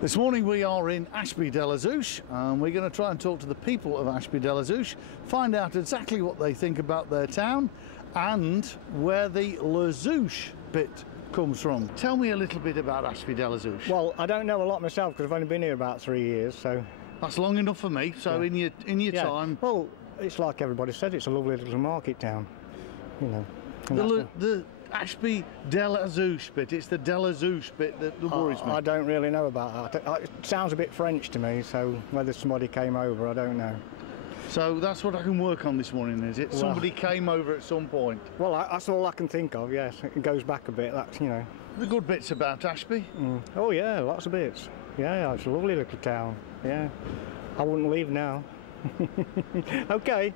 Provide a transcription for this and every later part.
This morning we are in Ashby de la Zouch, and we're going to try and talk to the people of Ashby de la Zouch, find out exactly what they think about their town and where the La Zouch bit comes from. Tell me a little bit about Ashby de la Zouch. Well, I don't know a lot myself because I've only been here about 3 years, so... That's long enough for me, so yeah. in your time... Well, it's like everybody said, it's a lovely little market town, you know. The Ashby de la Zouch bit, it's the de la Zouch bit that worries me. I don't really know about that. It sounds a bit French to me, so whether somebody came over, I don't know. So that's what I can work on this morning, is it? Well, somebody came over at some point. Well, that's all I can think of, yes. It goes back a bit, that's, you know. The good bits about Ashby? Oh yeah, lots of bits. Yeah, it's a lovely little town, yeah. I wouldn't leave now. Okay.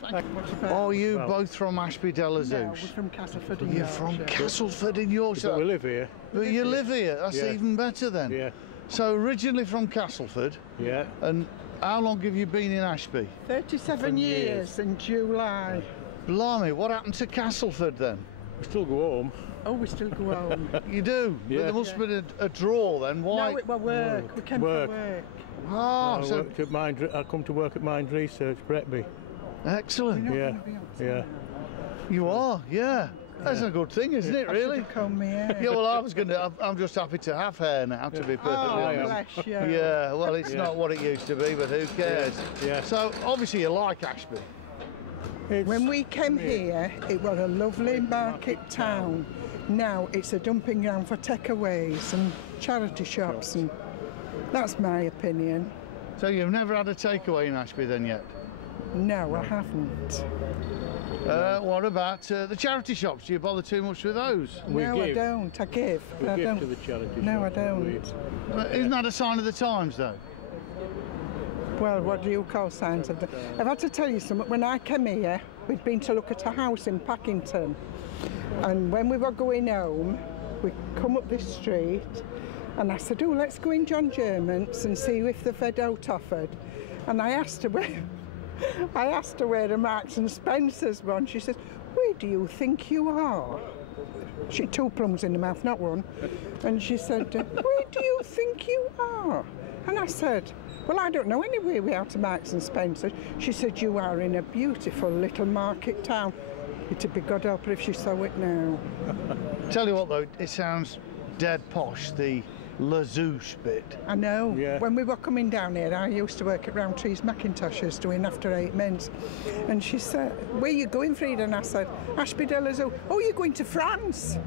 Are you both from Ashby de la Zouch? No, we're from Castleford in Yorkshire. You're from Castleford in Yorkshire? But we live here. But you live here? That's even better then. Yeah. So originally from Castleford? Yeah. And how long have you been in Ashby? 37 years in July. Blimey, what happened to Castleford then? We still go home. Oh, we still go home. You do? Yeah. But there must have been a draw then. Why? No, it was work. We came for work. Ah, I worked at I come to work at Mind Research, Bretby. Excellent. Yeah. You are, yeah. That's a good thing, isn't it, really? I should have combed my hair. Yeah, well, I'm just happy to have hair now, to be perfectly honest. Bless you. Yeah, well, it's not what it used to be, but who cares? Yeah. So, obviously you like Ashby. When we came here, it was a lovely market town. Now it's a dumping ground for takeaways and charity shops, and that's my opinion. So you've never had a takeaway in Ashby then yet? No, I haven't. What about the charity shops? Do you bother too much with those? I don't. I give. I give to the charity shop. No, I don't. But isn't that a sign of the times, though? Well, what do you call signs of the... I've had to tell you something. When I came here, we'd been to look at a house in Packington. And when we were going home, we come up this street, and I said, oh, let's go in John German's and see if they've had out offered. And I asked her where the Marks and Spencer's one. She says, where do you think you are? She had 2 plums in the mouth, not one. And she said, where do you think you are? And I said, well, I don't know anywhere we are to Marks and Spencer's. She said, you are in a beautiful little market town. It'd be God help her if she saw it now. Tell you what, though, it sounds dead posh, the La Zouch bit. I know. Yeah. When we were coming down here, I used to work at Rowntree's Macintoshes doing After 8 Men's. And she said, where are you going, Frida? And I said, Ashby de la Zouch. Oh, you're going to France?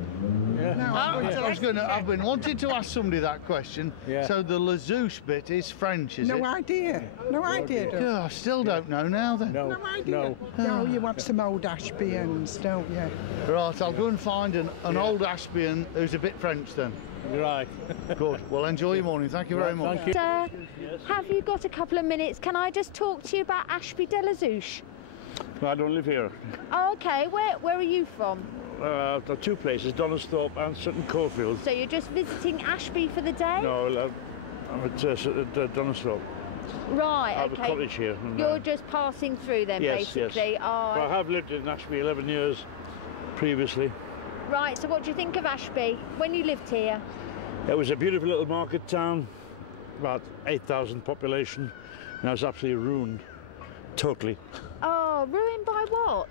Yeah. No, I've been wanting to ask somebody that question. Yeah. So the La Zouch bit is French, is it? No idea. No idea. Yeah, I still don't know now then. No. No idea. No, you want some old Ashbyans, don't you? Right, I'll go and find an old Ashbyan who's a bit French then. Right. Good. Well, enjoy your morning. Thank you very much. Thank you. Sir, have you got a couple of minutes? Can I just talk to you about Ashby de la Zouch? I don't live here. Oh, okay. Where are you from? I've got 2 places, Donasthorpe and Sutton Coldfield. So you're just visiting Ashby for the day? No, I'm at Donasthorpe. Right, I have okay. a cottage here. And, You're just passing through then, yes, basically. Yes. Oh, I have lived in Ashby 11 years previously. right, so what do you think of Ashby when you lived here? It was a beautiful little market town, about 8,000 population. Now it's absolutely ruined, totally. Oh, ruined by what?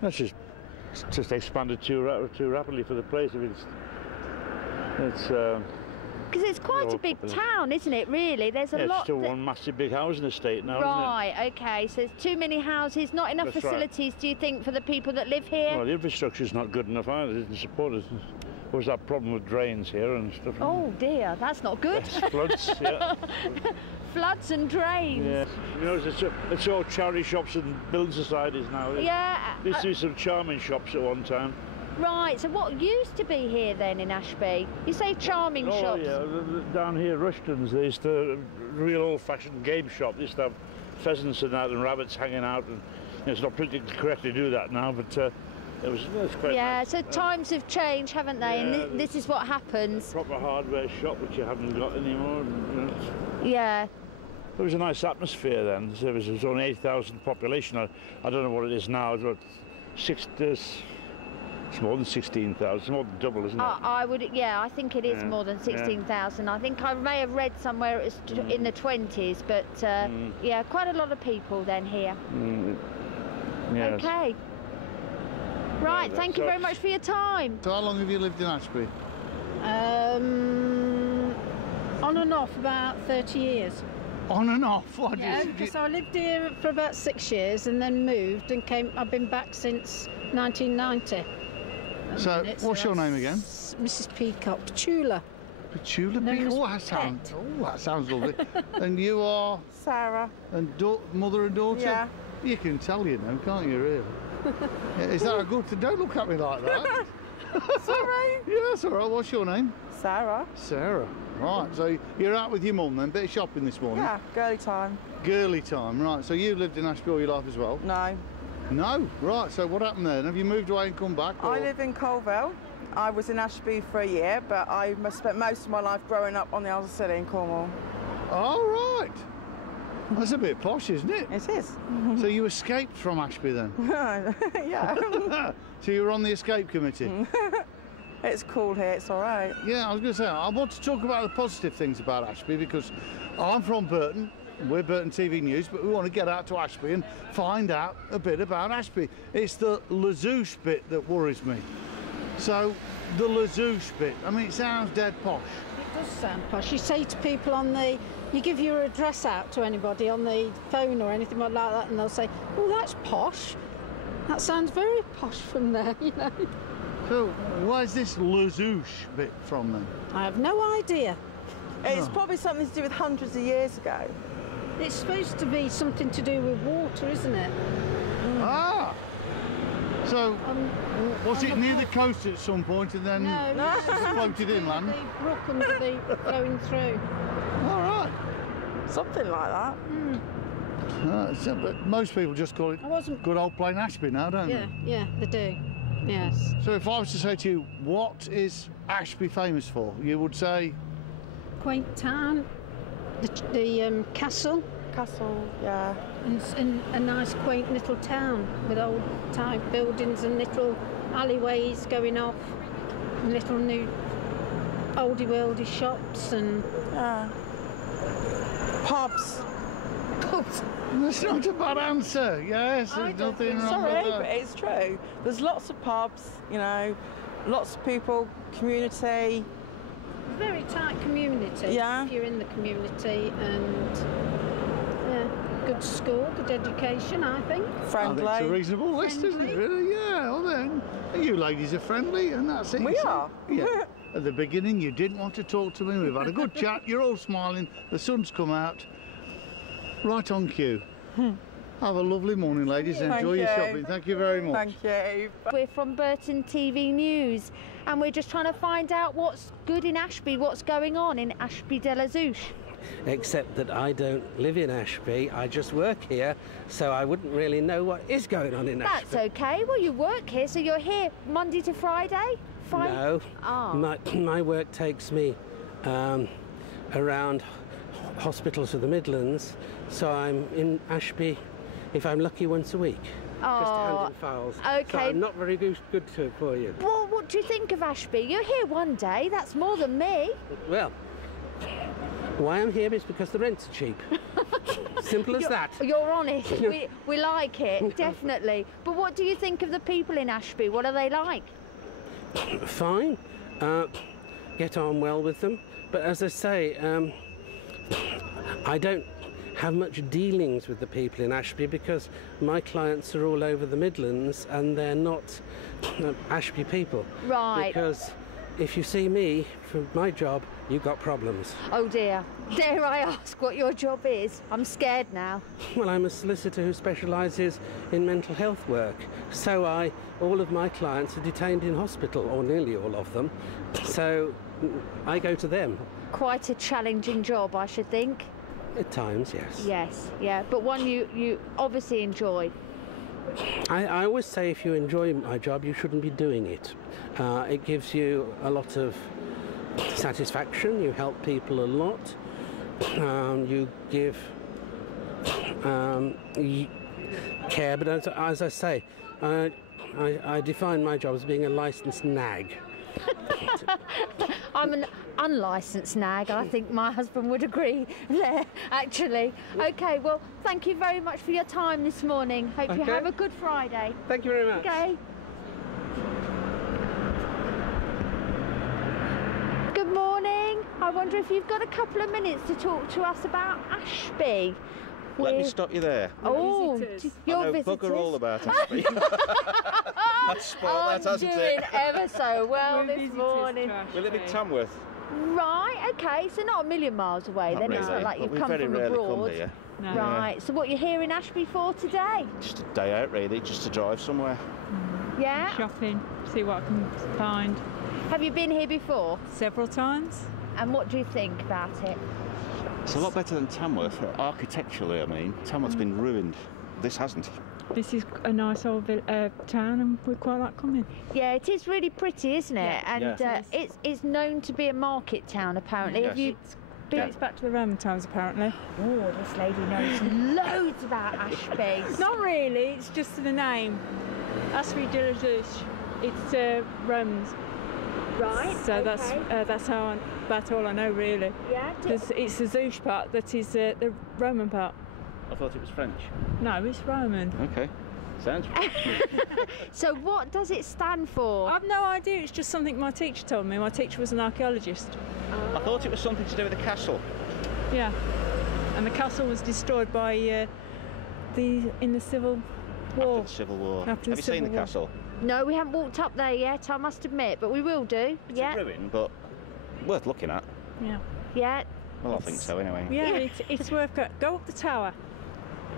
That's just expanded too rapidly for the place. I mean, it's Because it's quite a big town, isn't it, really? There's a lot... It's still one massive big housing estate now, Right, okay, so there's too many houses, not enough That's facilities, do you think, for the people that live here? Well, the infrastructure's not good enough either. It didn't support us. There was that problem with drains here and stuff. Oh dear, that's not good. Yes, floods, yeah. Floods and drains. Yeah. You know, it's all charity shops and building societies now. Yeah. There used to be some charming shops at one time. Right, so what used to be here then in Ashby? You say charming shops. Oh yeah, down here, Rushton's, they used to, real old-fashioned game shop. They used to have pheasants and that and rabbits hanging out. And it's not politically correct to do that now, but it was quite nice. So times have changed, haven't they? Yeah, and this is what happens. Proper hardware shop, which you haven't got anymore. Yeah. There was a nice atmosphere then. There was only 8,000 population. I don't know what it is now. It's about It's more than 16,000. It's more than double, isn't it? I would, yeah, I think it is more than 16,000. I think I may have read somewhere it was in the 20s, but yeah, quite a lot of people then here. Yes. Okay. Right, thank you very much for your time. So how long have you lived in Ashby? On and off about 30 years. On and off? What? Yeah, because I lived here for about 6 years and then moved and came. I've been back since 1990. So, what's your name again? Mrs. Peacock, Petula. Petula Peacock? Oh, that sounds lovely. And you are? Sarah. And mother and daughter? Yeah. You can tell, you know, can't you, really? Yeah, is that a good thing? Don't look at me like that. Sorry. Yeah, that's all right. What's your name? Sarah. Sarah. Right, so you're out with your mum then, bit of shopping this morning? Yeah, girly time. Girly time, right. So you lived in Ashby all your life as well? No. No? Right, so what happened then? Have you moved away and come back? Or? I live in Colville. I was in Ashby for a year, but I spent most of my life growing up on the Isle of Scilly in Cornwall. Oh, right. That's a bit posh, isn't it? It is. So you escaped from Ashby then? Yeah. So you were on the escape committee? It's cool here, it's all right. Yeah, I was going to say, I want to talk about the positive things about Ashby because I'm from Burton, we're Burton TV News, but we want to get out to Ashby and find out a bit about Ashby. It's the Lazouche bit that worries me. So, the Lazouche bit, I mean, it sounds dead posh. It does sound posh. You say to people you give your address out to anybody on the phone or anything like that, and they'll say, oh, that's posh. That sounds very posh from there, you know. So, where's this Lazouche bit from then? I have no idea. It's probably something to do with hundreds of years ago. It's supposed to be something to do with water, isn't it? Ah! So, was it near the coast at some point and then floated inland? The brook under the going through. All right. Something like that. But most people just call it good old plain Ashby now, don't they? Yeah, they do. Yes. So if I was to say to you, what is Ashby famous for? You would say? Quaint town, the castle. Castle, yeah. And a nice quaint little town with old type buildings and little alleyways going off, and little new oldie worldy shops and pubs. pubs. That's not a bad answer. Yes, there's nothing wrong with Sorry, that. but it's true. There's lots of pubs, you know, lots of people, community. Very tight community. Yeah. If you're in the community, and good school, good education, I think. Friendly. I think it's a reasonable list, isn't it? Really? Yeah. Well then, you ladies are friendly, and that's it. We are. Yeah. At the beginning, you didn't want to talk to me. We've had a good chat. You're all smiling. The sun's come out. Right on cue. Have a lovely morning, ladies. Enjoy your shopping. Thank you very much. Thank you. We're from Burton TV News, and we're just trying to find out what's good in Ashby, what's going on in Ashby de la Zouche. Except that I don't live in Ashby, I just work here, so I wouldn't really know what is going on in Ashby. That's okay. Well, you work here, so you're here Monday to Friday? No, my work takes me around hospitals of the Midlands, so I'm in Ashby, if I'm lucky, once a week. Just handing files. Okay. So I'm not very good for you. Well, what do you think of Ashby? You're here one day, that's more than me. Well, why I'm here is because the rents are cheap. Simple as that. You're honest. we like it, definitely. But what do you think of the people in Ashby? What are they like? Fine. Get on well with them. But as I say, I don't have much dealings with the people in Ashby because my clients are all over the Midlands and they're not Ashby people. Right. Because if you see me for my job, you've got problems. Oh dear. Dare I ask what your job is? I'm scared now. Well, I'm a solicitor who specialises in mental health work. So all of my clients are detained in hospital, or nearly all of them. So I go to them. Quite a challenging job, I should think. At times, yes. Yes, yeah. But one you obviously enjoy. I always say if you enjoy my job, you shouldn't be doing it. It gives you a lot of satisfaction. You help people a lot. You give care, but as I say, I define my job as being a licensed nag. I'm an unlicensed nag. I think my husband would agree there, actually. Okay, well, thank you very much for your time this morning. Hope you have a good Friday. Thank you very much. Okay. Good morning. I wonder if you've got a couple of minutes to talk to us about Ashby. Let me stop you there. Oh, I know visitors. bugger all about Ashby. That's spoiled, that, hasn't doing it? ever so well this morning. We live in Tamworth. Right, okay, so not a million miles away. Not then really, it's not like but you've we come very from rarely abroad. come here. No. Right, so what you're here in Ashby for today? Just a day out, really, just to drive somewhere. Yeah. Shopping, see what I can find. Have you been here before? Several times. And what do you think about it? It's a lot better than Tamworth, architecturally, I mean. Tamworth's been ruined. This hasn't. This is a nice old town, and we quite like coming. Yeah, it is really pretty, isn't it? Yeah. And it's known to be a market town, apparently. Yes. Have you Dates back to the Roman times, apparently. Oh, this lady knows loads about Ashby. Not really, it's just the name. Ashby de la Zouche. It's Romans. Right. So that's how about all I know, really. Yeah. Because it's the Zouche part that is the Roman part. I thought it was French. No, it's Roman. Okay. Sounds So what does it stand for? I've no idea, it's just something my teacher told me. My teacher was an archaeologist. I thought it was something to do with the castle. Yeah. And the castle was destroyed by in the Civil War. After the Civil War. After Have the you seen Civil the War. castle? No, we haven't walked up there yet, I must admit, but we will do. It's yeah. a ruin, but worth looking at. Yeah. Yeah. Well, I think so, anyway. Yeah, it's worth go up the tower.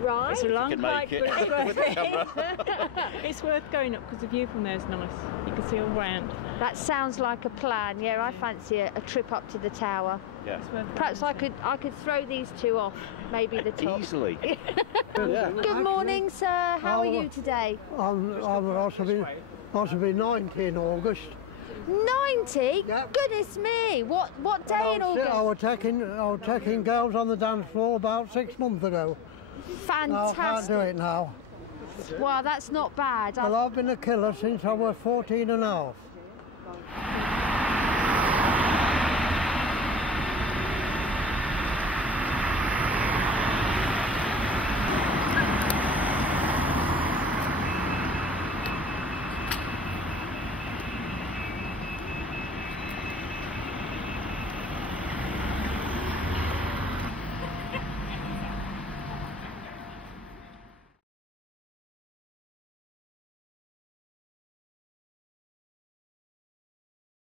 Right. It's a long can hike, make but it it's worth with the camera. It's worth going up because the view from there is nice. You can see all round. That sounds like a plan. Yeah, I fancy a trip up to the tower. Yeah. It's worth Perhaps I going. could throw these two off, maybe the top. Easily. Good morning, sir. How are you today? I'm also be 90 in August. 90? Yep. Goodness me! What day in August? I was taking girls on the dance floor about 6 months ago. No, I can't do it now. Wow, that's not bad. Well, I've been a killer since I was 14 and a half.